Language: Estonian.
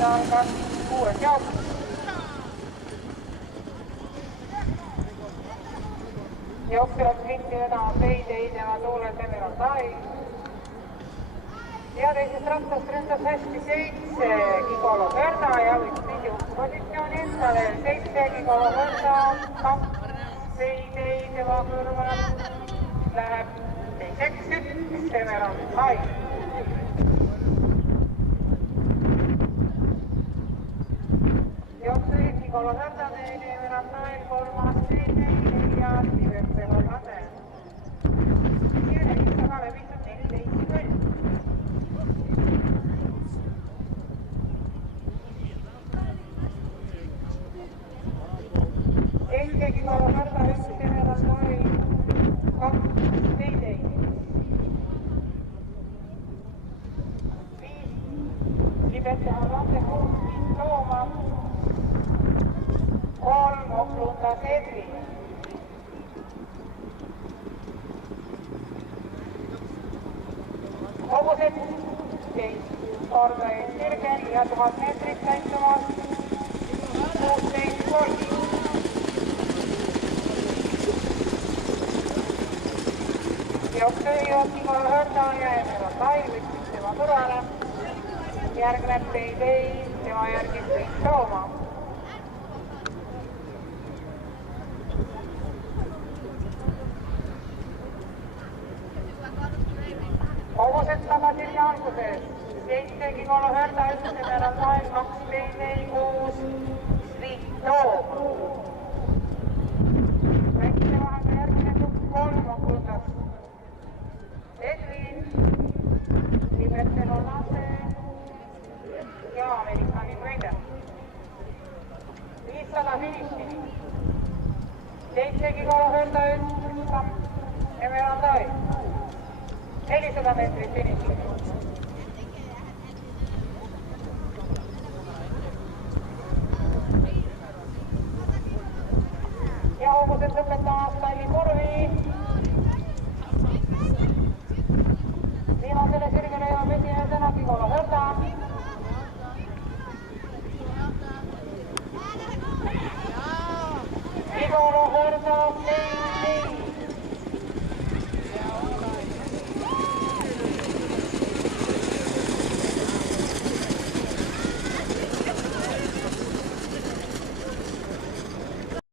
nüüd algas 6. jaoks. Jooksevad sprinti vedama Payday, tema tuulel Emerald Eye. Ja teisest rattast ründas hästi 7 Gigolo Verda ja võttis juhtpositsiooni endale 7 Gigolo Verda, 2 Payday, tema kõrval läheb teiseks 1 Emerald Eye. Jooksevad Gigolo Verda, teine Emerald Eye, 3 Payday, 4 Libertelo Lade. Ja nelisega levitud 14 võll. Gigolo Verda, 1 Emerald Eye, 2 Payday. 5 Libertelo Lade, 6 Looma, 3 Oklunda Sedri. Hobused 10 korda Sirgel ja 1000 meetrit täitumas 16 korda. Jooksevad Gigolo Verda ja Emerald Eye võttis tema kõrvale. Järgneb Payday, tema järgib Prince Looma. Hobused tagasirja alguses 7 Gigolo Verda, 1 Emerald Eye, 2 Payday, 6 Sweet Looma. Väikse vahega järgmine tukk 3 Oklundas Edwin, Libertelo Lade ja American Invader. 500 finišini. 7 Gigolo Verda, 1 Emerald Eye. 400 meetrit finišini.